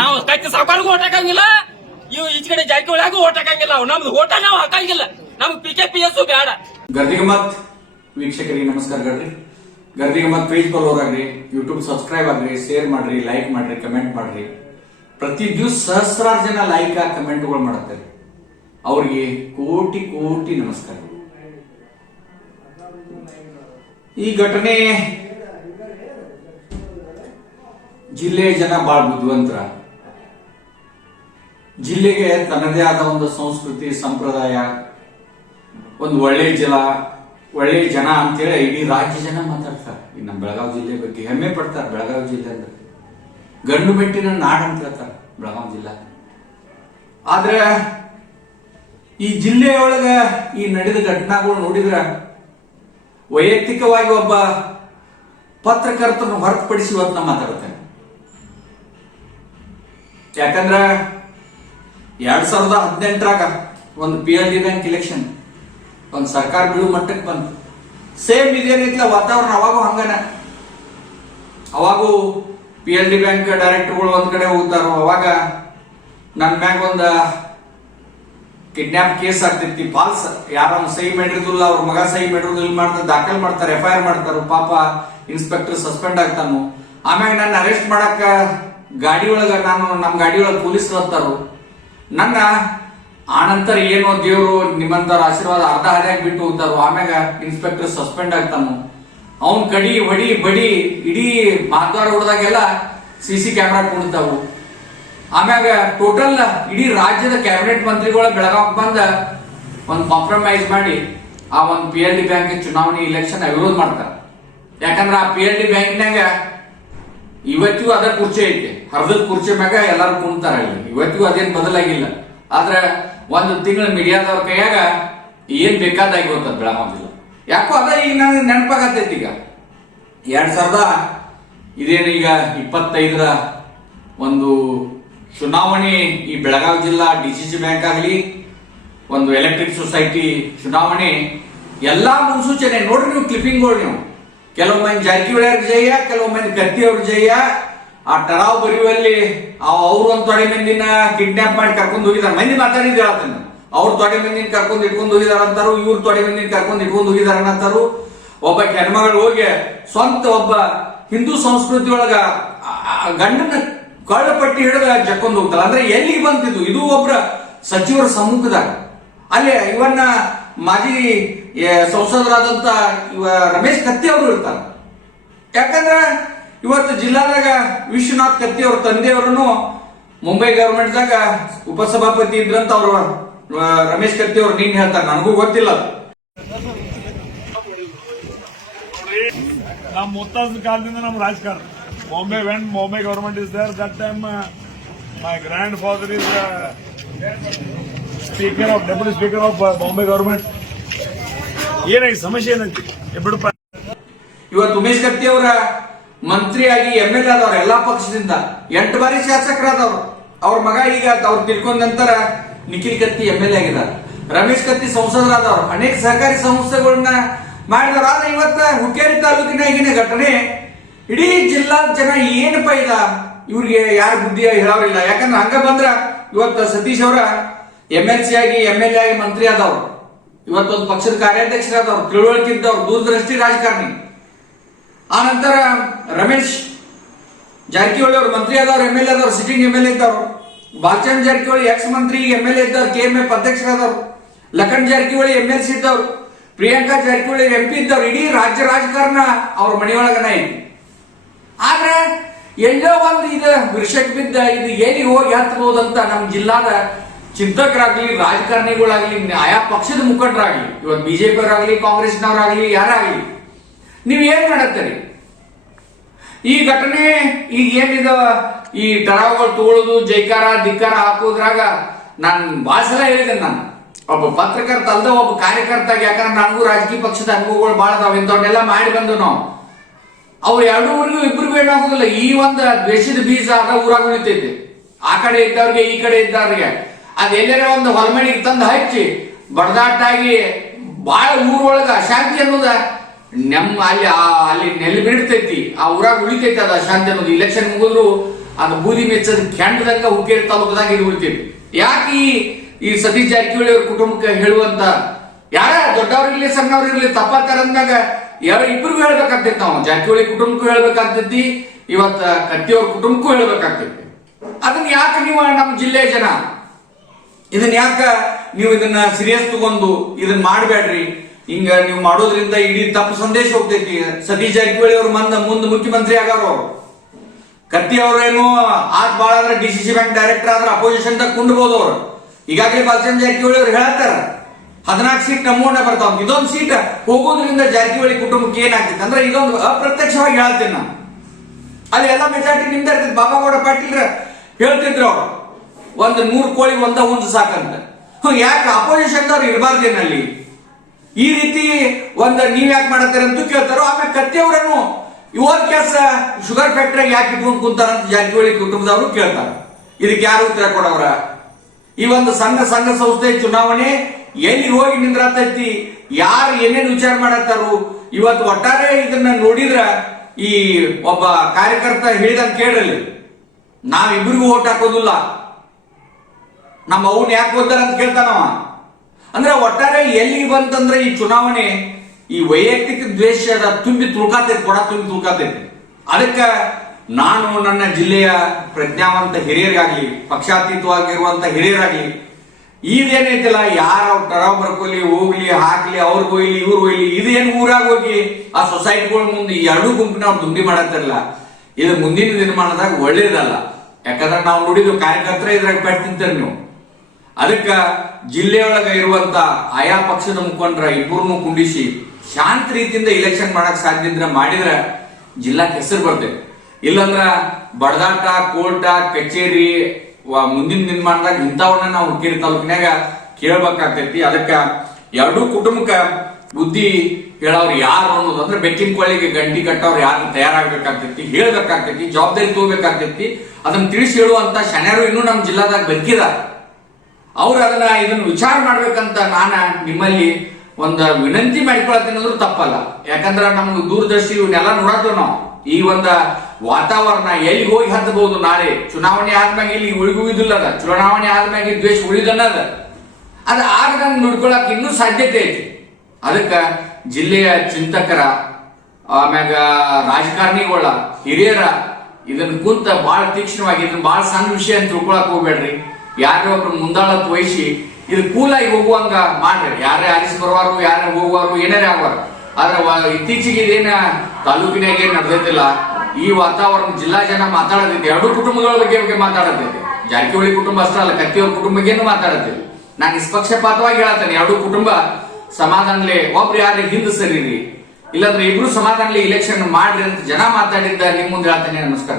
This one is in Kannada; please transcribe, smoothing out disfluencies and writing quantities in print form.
ನಾವು ಕೈತ ಸಾವುಕಾರಿಗೂ ಓಟ್ ಹಾಕಂಗಿಲ್ಲ, ಇವು ಈಚ ಕಡೆ ಜಾರಕಿಹೊಳಿಗೂ ಓಟ್ ಹಾಕಂಗಿಲ್ಲ. ನಮ್ದು ಓಟ ನಾವು ಹಾಕಂಗಿಲ್ಲ. ನಮ್ಗೆ PKPS ಬೇಡ. ಗರ್ದಿಗೆ ಮತ್ ವೀಕ್ಷಕರಿಗೆ ನಮಸ್ಕಾರ ಗಡ್ರಿ. ಗರ್ದಿಗೆ ಮತ್ ಪೇಜ್ ಫಾಲೋವರ್ ಆಗ್ರಿ, ಯೂಟ್ಯೂಬ್ ಸಬ್ಸ್ಕ್ರೈಬ್ ಆಗ್ರಿ, ಶೇರ್ ಮಾಡ್ರಿ, ಲೈಕ್ ಮಾಡ್ರಿ, ಕಮೆಂಟ್ ಮಾಡ್ರಿ. ಪ್ರತಿ ದಿವಸ ಸಹಸ್ರಾರು ಜನ ಲೈಕ್ ಕಮೆಂಟ್ಗಳು ಮಾಡುತ್ತಾರೆ. ಅವ್ರಿಗೆ ಕೋಟಿ ಕೋಟಿ ನಮಸ್ಕಾರ. ಈ ಘಟನೆ ಜಿಲ್ಲೆಯ ಜನ ಬಹಳ ಬುದ್ಧಿವಂತರ. ಜಿಲ್ಲೆಗೆ ತನ್ನದೇ ಆದ ಒಂದು ಸಂಸ್ಕೃತಿ, ಸಂಪ್ರದಾಯ, ಒಂದು ಒಳ್ಳೆ ಜನ ಅಂತೇಳಿ ಇಡೀ ರಾಜ್ಯ ಜನ ಮಾತಾಡ್ತಾರೆ. ಈ ನಮ್ಮ ಬೆಳಗಾವಿ ಜಿಲ್ಲೆ ಬಗ್ಗೆ ಹೆಮ್ಮೆ ಪಡ್ತಾರೆ. ಬೆಳಗಾವಿ ಜಿಲ್ಲೆ ಅಂದ್ರೆ ಗಂಡು ಮೆಟ್ಟಿನ ನಾಡ್ ಅಂತ ಹೇಳ್ತಾರೆ ಬೆಳಗಾವಿ ಜಿಲ್ಲಾ. ಆದ್ರೆ ಈ ಜಿಲ್ಲೆಯೊಳಗ ಈ ನಡೆದ ಘಟನಾಗಳು ನೋಡಿದ್ರ ವೈಯಕ್ತಿಕವಾಗಿ ಒಬ್ಬ ಪತ್ರಕರ್ತರನ್ನು ಹೊರತುಪಡಿಸಿ ಇವತ್ತು ನಾ ಮಾತಾಡ್ತೇನೆ. ಯಾಕಂದ್ರ 2018ರಾಗ ಒಂದು PLD ಬ್ಯಾಂಕ್ ಇಲೆಕ್ಷನ್ ಒಂದು ಸರ್ಕಾರ ಬೀಳು ಮಟ್ಟಕ್ಕೆ ಬಂತು. ಸೇಮ್ ಇದೇ ರೀತಿಯ ವಾತಾವರಣ ಅವಾಗೂ ಹಂಗನ. ಅವಾಗೂ PLD ಬ್ಯಾಂಕ್ ಡೈರೆಕ್ಟರ್ಗಳು ಒಂದ್ ಕಡೆ ಹೋಗ್ತಾರೋ, ಅವಾಗ ನನ್ನ ಮ್ಯಾಗ ಒಂದು ಕಿಡ್ನಾಪ್ ಕೇಸ್ ಆಗ್ತೈತಿ. ಫಾಲ್ಸ್ ಯಾರ ಸಹಿ ಮಾಡಿರೋದಿಲ್ಲ, ಅವ್ರ ಮಗ ಸಹಿ ಮಾಡಿರೋದಿಲ್ಲ ಮಾಡ್ತಾರೆ, ದಾಖಲ್ ಮಾಡ್ತಾರೆ, FIR ಮಾಡ್ತಾರ. ಪಾಪ ಇನ್ಸ್ಪೆಕ್ಟರ್ ಸಸ್ಪೆಂಡ್ ಆಗ್ತಾನು. ಆಮ್ಯಾಗ ನನ್ನ ಅರೆಸ್ಟ್ ಮಾಡಾಕ ಗಾಡಿ ಒಳಗ ನಮ್ಮ ಗಾಡಿ ಒಳಗ ಪೊಲೀಸರು ಹತ್ತಾರು. ನನ್ನ ಆನಂತರ ಏನೋ ದೇವ್ರು ನಿಮ್ಮಂತರ ಆಶೀರ್ವಾದ ಅರ್ಧ ಹಾದಿಯಾಗಿ ಬಿಟ್ಟು ಹೋಗ್ತಾರೋ. ಆಮ್ಯಾಗ ಇನ್ಸ್ಪೆಕ್ಟರ್ ಸಸ್ಪೆಂಡ್ ಆಗ್ತಾನು. ಅವನ್ ಕಡಿ ಹೊಡಿ ಬಡಿ ಇಡೀ ಮಹಾದ್ವಾರ ಹೊಡೆದಾಗೆಲ್ಲ CC ಕ್ಯಾಮ್ರಾ ಕುಣಿತಾವು. ಆಮ್ಯಾಗ ಟೋಟಲ್ ಇಡೀ ರಾಜ್ಯದ ಕ್ಯಾಬಿನೆಟ್ ಮಂತ್ರಿಗಳ ಬೆಳಗಾವ್ ಬಂದ ಒಂದು ಕಾಂಪ್ರಮೈಸ್ ಮಾಡಿ ಆ ಒಂದು PLD ಬ್ಯಾಂಕ್ ಚುನಾವಣೆ ಇಲೆಕ್ಷನ್ ವಿರೋಧ ಮಾಡ್ತಾರೆ. ಯಾಕಂದ್ರ ಆ PLD ಬ್ಯಾಂಕ್ನಾಗ ಇವತ್ತಿಗೂ ಅದ ಕುರ್ಚಿ ಐತಿ. ಹರ್ದದ ಕುರ್ಚಿ ಮ್ಯಾಗ ಎಲ್ಲಾರು ಕುಣ್ತಾರ. ಇವತ್ತಿಗೂ ಅದೇನ್ ಬದಲಾಗಿಲ್ಲ. ಆದ್ರೆ ಒಂದು ತಿಂಗಳ ಮೀಡಿಯಾದವ್ರ ಕೈಯಾಗ ಏನ್ ಬೇಕಾದಾಗಿ ಹೋಗ್ತದ ಬೆಳಗಾವಿ ಜಿಲ್ಲೆ. ಯಾಕೋ ಅದ ಈಗ ನನಗೆ ನೆನಪಾಗತ್ತೈತಿ. ಈಗ 2000 ಇದೇನು ಈಗ 25ರ ಒಂದು ಚುನಾವಣೆ, ಈ ಬೆಳಗಾವಿ ಜಿಲ್ಲಾ DCC ಬ್ಯಾಂಕ್ ಆಗಲಿ, ಒಂದು ಎಲೆಕ್ಟ್ರಿಕ್ ಸೊಸೈಟಿ ಚುನಾವಣೆ, ಎಲ್ಲಾ ಮುನ್ಸೂಚನೆ ನೋಡ್ರಿ ನೀವು ಕ್ಲಿಪ್ಪಿಂಗ್ಗಳು. ನೀವು ಕೆಲವು ಮಂದಿ ಜಾರಕಿಹೊಳಿ ಅವ್ರ ಜಯ, ಕೆಲವು ಮಂದಿ ಕತ್ತಿ ಅವ್ರ ಜಯ. ಆ ಟರಾವ್ ಬರೆಯುವಲ್ಲಿ ಅವ್ರು ಒಂದ್ ತೊಡೆ ಮಂದಿನ ಕಿಡ್ನಾಪ್ ಮಾಡಿ ಕರ್ಕೊಂಡು ಹೋಗಿದಾರ. ಮಂದಿ ಮಾತಾಡಿದ್ ಹೇಳ್ತಾನೆ. ಅವ್ರ ತೊಡೆ ಮಂದಿನ ಕರ್ಕೊಂಡು ಇಟ್ಕೊಂಡು ಹೋಗಿದಾರ ಅಂತಾರು, ಇವ್ರ ತೊಡೆ ಮಂದಿನ ಕರ್ಕೊಂಡು ಇಟ್ಕೊಂಡು ಹೋಗಿದಾರ ಅಂತಾರು. ಒಬ್ಬ ಹೆಣ್ಮಗಳು ಹೋಗಿ ಸ್ವಂತ ಒಬ್ಬ ಹಿಂದೂ ಸಂಸ್ಕೃತಿ ಒಳಗ ಗಂಡನ ಕಳ್ಳ ಪಟ್ಟಿ ಹಿಡಿದ ಜಕ್ಕೊಂಡ್ ಹೋಗ್ತಾರ. ಅಂದ್ರೆ ಎಲ್ಲಿಗೆ ಬಂತಿದ್ದು ಇದು? ಒಬ್ರ ಸಚಿವರ ಸಮ್ಮುಖದಾಗ. ಅಲ್ಲಿ ಇವನ್ನ ಮಾಜಿ ಸಂಸದರಾದಂತ ರಮೇಶ್ ಕತ್ತಿ ಅವರು ಇರ್ತಾರ. ಯಾಕಂದ್ರ ಇವತ್ತು ಜಿಲ್ಲಾದಾಗ ವಿಶ್ವನಾಥ್ ಕತ್ತಿ ಅವ್ರ ತಂದೆಯವರನ್ನು ಮುಂಬೈ ಗವರ್ಮೆಂಟ್ದಾಗ ಉಪಸಭಾಪತಿ ಇದ್ರಂತ ಅವರು ರಮೇಶ್ ಕತ್ತಿ ಅವ್ರು ನೀನ್ ಹೇಳ್ತಾರೆ. ನನಗೂ ಗೊತ್ತಿಲ್ಲ. ನಮ್ಮ ಮುತ್ತಾದ ಕಾಲದಿಂದ ನಮ್ಮ ರಾಜಕಾರಣ Bombay government is there. That time my grandfather is deputy speaker of Bombay government. ಏನಾಗಿ ಸಮಸ್ಯೆ ಏನಂತ ಬಿಡಪ್ಪ. ಇವತ್ತು ಉಮೇಶ್ ಕತ್ತಿ ಅವರ ಮಂತ್ರಿಯಾಗಿ MLA ಆದವ್ರು ಎಲ್ಲಾ ಪಕ್ಷದಿಂದ 8 ಬಾರಿ ಶಾಸಕರಾದವ್ರು. ಅವ್ರ ಮಗ ಈಗ ಅವ್ರು ತಿಳ್ಕೊಂಡ ನಂತರ ನಿಖಿಲ್ ಕತ್ತಿ MLA ಆಗಿದ್ದಾರೆ. ರಮೇಶ್ ಕತ್ತಿ ಸಂಸದರಾದವ್ರು. ಅನೇಕ ಸಹಕಾರಿ ಸಂಸ್ಥೆಗಳನ್ನ ಮಾಡಿದವ್ರು. ಆದ್ರೆ ಇವತ್ತ ಹುಕ್ಕೇರಿ ತಾಲೂಕಿನಾಗಿನ ಘಟನೆ ಇಡೀ ಜಿಲ್ಲಾ ಜನ ಏನಪ್ಪ ಇದ, ಇವ್ರಿಗೆ ಯಾರು ಬುದ್ಧಿ ಹೇಳೋರಿಲ್ಲ. ಯಾಕಂದ್ರೆ ಹಂಗ ಬಂದ್ರ ಇವತ್ತು ಸತೀಶ್ ಅವರ MLC ಆಗಿ MLA ಆಗಿ ಮಂತ್ರಿ ಆದವ್ರು. ಇವತ್ತೊಂದು ಪಕ್ಷದ ಕಾರ್ಯಾಧ್ಯಕ್ಷರಾದವ್ರು, ತಿಳುವಳಿಕೆ ಇದ್ದವ್ರು, ದೂರದೃಷ್ಟಿ ರಾಜಕಾರಣಿ. ಆನಂತರ ರಮೇಶ್ ಜಾರಕಿಹೊಳಿ ಅವರು ಮಂತ್ರಿ ಆದವ್ರು, MLA ಆದವ್ರು, ಸಿಟ್ಟಿಂಗ್ MLA ಇದ್ದವ್ರು. ಬಾಲಚಂದ್ರ ಜಾರಕಿಹೊಳಿ ಎಕ್ಸ್ ಮಂತ್ರಿ MLA ಇದ್ದವ್ರು, KMF ಅಧ್ಯಕ್ಷರಾದವ್ರು. ಲಖನ್ ಜಾರಕಿಹೊಳಿ MLC ಇದ್ದವ್ರು. ಪ್ರಿಯಾಂಕಾ ಜಾರಕಿಹೊಳಿ MP ಇದ್ದವ್ರು. ಇಡೀ ರಾಜ್ಯ ರಾಜಕಾರಣ ಅವ್ರ ಮನೆಯೊಳಗನ ಐತಿ. ಆದ್ರೆ ಎಲ್ಲೋ ಒಂದು ಇದು ವಿಷಕ್ಕೆ ಬಿದ್ದ ಇದು ಎಲ್ಲಿ ಹೋಗಿ ಹತ್ತಬಹುದಂತ ನಮ್ಮ ಜಿಲ್ಲಾದ ಚಿಂತಕರಾಗ್ಲಿ, ರಾಜಕಾರಣಿಗಳಾಗ್ಲಿ, ಆಯಾ ಪಕ್ಷದ ಮುಖಂಡರಾಗ್ಲಿ, ಇವತ್ತು BJP ಅವರಾಗ್ಲಿ, ಕಾಂಗ್ರೆಸ್ನವರಾಗ್ಲಿ, ಯಾರಾಗ್ಲಿ, ನೀವ್ ಏನ್ ಮಾಡತ್ತೀರಿ? ಈ ಘಟನೆ ಈಗ ಏನಿದ ಈ ಟರಾವುಗಳು ತಗೊಳ್ಳೋದು, ಜೈಕಾರ ಧಿಕ್ಕಾರ ಹಾಕೋದ್ರಾಗ ನಾನು ಭಾಳ ಸಲ ಹೇಳಿದ್ದೇನೆ. ನಾನು ಒಬ್ಬ ಪತ್ರಕರ್ತ ಅಲ್ದ ಒಬ್ಬ ಕಾರ್ಯಕರ್ತ. ಯಾಕಂದ್ರೆ ನನಗೂ ರಾಜಕೀಯ ಪಕ್ಷದ ಅನುಭವಗಳು ಭಾಳ ಅದಾವ. ಇಂಥವನ್ನೆಲ್ಲ ಮಾಡಿ ಬಂದು ನಾವು ಅವ್ರು ಎರಡೂವರೆಗೂ ಇಬ್ಬರಿಗೂ ಏನಾಗೋದಿಲ್ಲ. ಈ ಒಂದು ದ್ವೇಷದ ಬೀಜ ಆಗ ಊರಾಗ ಉಳಿತೈತಿ. ಆ ಕಡೆ ಇದ್ದವ್ರಿಗೆ ಈ ಕಡೆ ಇದ್ದವ್ರಿಗೆ ಅದೆಲ್ಲರ ಒಂದು ಹೊಲಮಣಿಗೆ ತಂದು ಹಚ್ಚಿ ಬಡದಾಟಾಗಿ ಬಹಳ ಊರೊಳಗ ಅಶಾಂತಿ ಅನ್ನೋದ ನಮ್ಮ ಅಲ್ಲಿ ನೆಲೆ ಬಿಡ್ತೈತಿ, ಆ ಊರಾಗ ಉಳಿತೈತಿ ಅದ ಶಾಂತಿ ಅನ್ನೋದು. ಇಲೆಕ್ಷನ್ ಮುಗಿದ್ರು ಅದು ಬೂದಿ ಮೆಚ್ಚದ ಕೆಂಡದಂಗ ಹುಕ್ಕೇರಿ ತಾಲೂಕದಾಗ ಇದು ಉಳಿತೈತಿ. ಯಾಕೆ ಈ ಸತೀಶ್ ಜಾರಕಿಹೊಳಿ ಅವ್ರ ಕುಟುಂಬಕ್ಕೆ ಹೇಳುವಂತ ಯಾರ ದೊಡ್ಡವ್ರಿರ್ಲಿ ಸಣ್ಣವ್ರಿರ್ಲಿ ತಪ್ಪಾತಾರ ಅಂದಾಗ ಇಬ್ರಿಗೂ ಹೇಳ್ಬೇಕಾಗ್ತೈತಿ. ನಾವು ಜಾರಕಿಹೊಳಿ ಕುಟುಂಬಕ್ಕೂ ಹೇಳ್ಬೇಕಾಗ್ತೈತಿ, ಇವತ್ತ ಕತ್ತಿಯವ್ರ ಕುಟುಂಬಕ್ಕೂ ಹೇಳ್ಬೇಕಾಗ್ತೈತಿ. ಅದನ್ನ ಯಾಕೆ ನೀವು ನಮ್ಮ ಜಿಲ್ಲೆಯ ಜನ ಇದನ್ನ ಯಾಕ ನೀವು ಇದನ್ನ ಸೀರಿಯಸ್ ತಗೊಂಡು ಇದನ್ನ ಮಾಡಬೇಡ್ರಿ. ಹಿಂಗ ನೀವು ಮಾಡೋದ್ರಿಂದ ಇಡೀ ತಪ್ಪು ಸಂದೇಶ ಹೋಗ್ತೈತಿ. ಸತೀಶ್ ಜಾರಕಿಹೊಳಿ ಅವ್ರ ಮುಂದೆ ಮುಖ್ಯಮಂತ್ರಿ ಆಗಾರ ಅವರು. ಕತ್ತಿ ಅವ್ರೇನು ಆತ್ ಬಾಳ ಆದ್ರೆ DCC ಬ್ಯಾಂಕ್ ಡೈರೆಕ್ಟರ್ ಆದ್ರೆ ಅಪೋಸಿಷನ್ ದಾಗ ಕುಂಡ್ಬೋದು ಅವ್ರು. ಈಗಾಗಲೇ ಬಾಲಚಂದ್ರ ಜಾರಕಿಹೊಳಿ ಅವ್ರು ಹೇಳತ್ತಾರ 14 ಸೀಟ್ ನಮ್ಮೂರ್ನ ಬರ್ತಾವ. ಇದೊಂದು ಸೀಟ್ ಹೋಗೋದ್ರಿಂದ ಜಾರಕಿಹೊಳಿ ಕುಟುಂಬಕ್ಕೆ ಏನಾಗ್ತೈತೆ ಅಂದ್ರೆ ಇದೊಂದು ಅಪ್ರತ್ಯಕ್ಷವಾಗಿ ಹೇಳ್ತೇನೆ ನಾನು. ಅಲ್ಲಿ ಎಲ್ಲ ಮೆಜಾರಿಟಿ ನಿಮ್ದ ಇರ್ತೈತಿ. ಬಾಬಾಗೌಡ ಪಾಟೀಲ್ ಹೇಳ್ತಿದ್ರು ಅವ್ರು, 100 ಕೋಳಿ ಒಂದ ಹುಂಜು ಸಾಕಂತ. ಯಾಕೆ ಅಪೋಸಿಷನ್ ಅವ್ರು ಇರಬಾರ್ದೇನಲ್ಲಿ ಈ ರೀತಿ ನೀವ್ ಯಾಕೆ ಮಾಡತ್ತೀರ ಅಂತ ಕೇಳ್ತಾರೋ. ಆಮೇಲೆ ಕತ್ತಿಯವರನ್ನು ಇವನ್ ಕೆಲಸ ಶುಗರ್ ಫ್ಯಾಕ್ಟರಿ ಯಾಕೆ ಇಟ್ಕೊಂಡು ಕುಂತಾರಂತ ಜಾರಕಿಹೊಳಿ ಕುಟುಂಬದವರು ಕೇಳ್ತಾರ. ಇದಕ್ಕೆ ಯಾರು ಉತ್ತರ ಕೊಡವ್ರ? ಈ ಒಂದು ಸಂಘ ಸಂಸ್ಥೆ ಚುನಾವಣೆ ಎಲ್ಲಿ ಹೋಗಿ ನಿಂದ್ರತೈತಿ, ಯಾರು ಏನೇನು ವಿಚಾರ ಮಾಡತ್ತಾರು. ಇವತ್ತು ಒಟ್ಟಾರೆ ಇದನ್ನ ನೋಡಿದ್ರ ಈ ಒಬ್ಬ ಕಾರ್ಯಕರ್ತ ಹೇಳಿದಂತ ಕೇಳ್ರಲ್ಲಿ, ನಾವಿಬ್ರಿಗೂ ಓಟ್ ಹಾಕೋದಿಲ್ಲ, ನಮ್ಮ ಅವ್ನ ಯಾಕೆ ಓದ್ತಾರ ಅಂತ ಕೇಳ್ತಾನವ. ಅಂದ್ರೆ ಒಟ್ಟಾರೆ ಎಲ್ಲಿ ಬಂತಂದ್ರೆ ಈ ಚುನಾವಣೆ ಈ ವೈಯಕ್ತಿಕ ದ್ವೇಷದ ತುಂಬಿ ತುಳ್ಕಾತೈತಿ, ಕೊಡ ತುಂಬಿ ತುಳ್ಕಾತೈತಿ. ಅದಕ್ಕ ನಾನು ನನ್ನ ಜಿಲ್ಲೆಯ ಪ್ರಜ್ಞಾವಂತ ಹಿರಿಯರಿಗಾಗ್ಲಿ, ಪಕ್ಷಾತೀತವಾಗಿರುವಂತ ಹಿರಿಯರಾಗ್ಲಿ, ಇದೇನೈತಿಲ್ಲ ಯಾರ ಟರಾವ್ ಬರ್ಕೊಲಿ ಹೋಗ್ಲಿ ಹಾಕ್ಲಿ, ಅವ್ರಿಗೆ ಹೋಗ್ಲಿ ಇವ್ರು ಹೋಗ್ಲಿ, ಇದೇನು ಊರಾಗ ಹೋಗಿ ಆ ಸೊಸೈಟಿಗಳ ಮುಂದೆ ಈ ಎರಡೂ ಗುಂಪಿನ ದುಂಡಿ ಮಾಡತ್ತಿರಲ್ಲ. ಇದು ಮುಂದಿನ ದಿನಮಾನದಾಗ ಒಳ್ಳೇದಲ್ಲ. ಯಾಕಂದ್ರೆ ನಾವು ನೋಡಿದ್ವಿ ಕಾರ್ಯಕರ್ತರ ಇದ್ರಾಗ ಪೆಟ್ಟು ತಿಂತಾರೆ ನೀವು. ಅದಕ್ಕ ಜಿಲ್ಲೆಯೊಳಗ ಇರುವಂತ ಆಯಾ ಪಕ್ಷದ ಮುಖಂಡರ ಇಬ್ಬರನ್ನು ಕುಂಡಿಸಿ ಶಾಂತ ರೀತಿಯಿಂದ ಇಲೆಕ್ಷನ್ ಮಾಡಕ್ ಸಾಧ್ಯ ಇದ್ರೆ ಮಾಡಿದ್ರೆ ಜಿಲ್ಲಾಕ್ಕೆ ಹೆಸರು ಬರ್ತೈತಿ. ಇಲ್ಲಂದ್ರ ಬಡದಾಟ, ಕೋರ್ಟ, ಕಚೇರಿ ಮುಂದಿನ ದಿನಮಾನದಾಗ ಇಂಥವನ್ನ ನಾವು ಹುಕ್ಕೇರಿ ತಾಲೂಕಿನಾಗ ಕೇಳ್ಬೇಕಾಗ್ತೈತಿ. ಅದಕ್ಕ ಎರಡೂ ಕುಟುಂಬಕ್ಕ ಬುದ್ಧಿ ಹೇಳವ್ರು ಯಾರು ಅನ್ನೋದು, ಅಂದ್ರೆ ಬೆಕ್ಕಿನ ಕೊಳ್ಳಿಗೆ ಗಂಟಿ ಕಟ್ಟವ್ರು ಯಾರು ತಯಾರಾಗಬೇಕಾಗ್ತೈತಿ, ಹೇಳ್ಬೇಕಾಗ್ತೈತಿ, ಜವಾಬ್ದಾರಿ ತಗೋಬೇಕಾಗ್ತೈತಿ. ಅದನ್ನ ತಿಳಿಸಿ ಹೇಳುವಂತ ಶನ್ಯರು ಇನ್ನೂ ನಮ್ಮ ಜಿಲ್ಲಾದಾಗ ಬದುಕಿದಾರ. ಅವ್ರು ಇದನ್ನ ವಿಚಾರ ಮಾಡ್ಬೇಕಂತ ನಾನ ನಿಮ್ಮಲ್ಲಿ ಒಂದು ವಿನಂತಿ ಮಾಡಿಕೊಳತ್ತೀನಿ ಅಂದ್ರೂ ತಪ್ಪಲ್ಲ. ಯಾಕಂದ್ರ ನಮ್ಗೆ ದೂರದರ್ಶಿ ಇವನ್ನೆಲ್ಲ ನೋಡತ್ತೇವ್ ನಾವು. ಈ ವಾತಾವರಣ ಎಲ್ಲಿ ಹೋಗಿ ಹತ್ತಬಹುದು. ನಾಳೆ ಚುನಾವಣೆ ಆದ್ಮ್ಯಾಗ ಇಲ್ಲಿ ಉಳಿಗುವುದಿಲ್ಲ, ಅದ ಚುನಾವಣೆ ಆದ್ಮ್ಯಾಗ ದ್ವೇಷ ಉಳಿದನ್ನದ ಅದ ಆಗದಂಗ ನೋಡ್ಕೊಳಕ್ ಇನ್ನೂ ಸಾಧ್ಯತೆ ಐತಿ. ಅದಕ್ಕ ಜಿಲ್ಲೆಯ ಚಿಂತಕರ ಆಮ್ಯಾಗ ರಾಜಕಾರಣಿಗಳ ಹಿರಿಯರ ಇದನ್ನ ಕುಂತ ಬಹಳ ತೀಕ್ಷ್ಣವಾಗಿ ಇದನ್ನ ಬಹಳ ಸಣ್ಣ ವಿಷಯ ಅಂತ ತಿಳ್ಕೊಳಕ್ ಹೋಗ್ಬೇಡ್ರಿ. ಯಾರೇ ಒಬ್ರು ಮುಂದಾಳತ್ ವಹಿಸಿ ಇದು ಕೂಲಾಗಿ ಹೋಗುವಂಗ ಮಾಡ್ರಿ. ಯಾರೇ ಆರಿಸಿ ಬರುವಾರು, ಯಾರೇ ಹೋಗುವಾರು, ಏನಾರೇ ಆಗುವಾರ. ಆದ್ರೆ ಇತ್ತೀಚೆಗೆ ಇದೇನ ತಾಲೂಕಿನಾಗ ಏನ್ ನಡೆದಿಲ್ಲ. ಈ ವಾತಾವರಣ ಜಿಲ್ಲಾ ಜನ ಮಾತಾಡತೈತಿ, ಎರಡೂ ಕುಟುಂಬಗಳ ಬಗ್ಗೆ ಮಾತಾಡತೈತಿ. ಜಾರಕಿಹೊಳಿ ಕುಟುಂಬ ಅಷ್ಟೇ ಅಲ್ಲ, ಕತ್ತಿಯವ್ರ ಕುಟುಂಬಕ್ಕೇನು ಮಾತಾಡತೈತಿ. ನಾನು ನಿಷ್ಪಕ್ಷಪಾತವಾಗಿ ಹೇಳತ್ತೇನೆ, ಎರಡೂ ಕುಟುಂಬ ಸಮಾಧಾನಲೆ ಒಬ್ರು ಯಾರು ಹಿಂದೆ ಸರಿರಿ, ಇಲ್ಲಾಂದ್ರೆ ಇಬ್ರು ಸಮಾಧಾನಲೆ ಇಲೆಕ್ಷನ್ ಮಾಡ್ರಿ ಅಂತ ಜನ ಮಾತಾಡಿದ್ದ ನಿಮ್ ಮುಂದೆ ಹೇಳ್ತೇನೆ. ನಮಸ್ಕಾರ.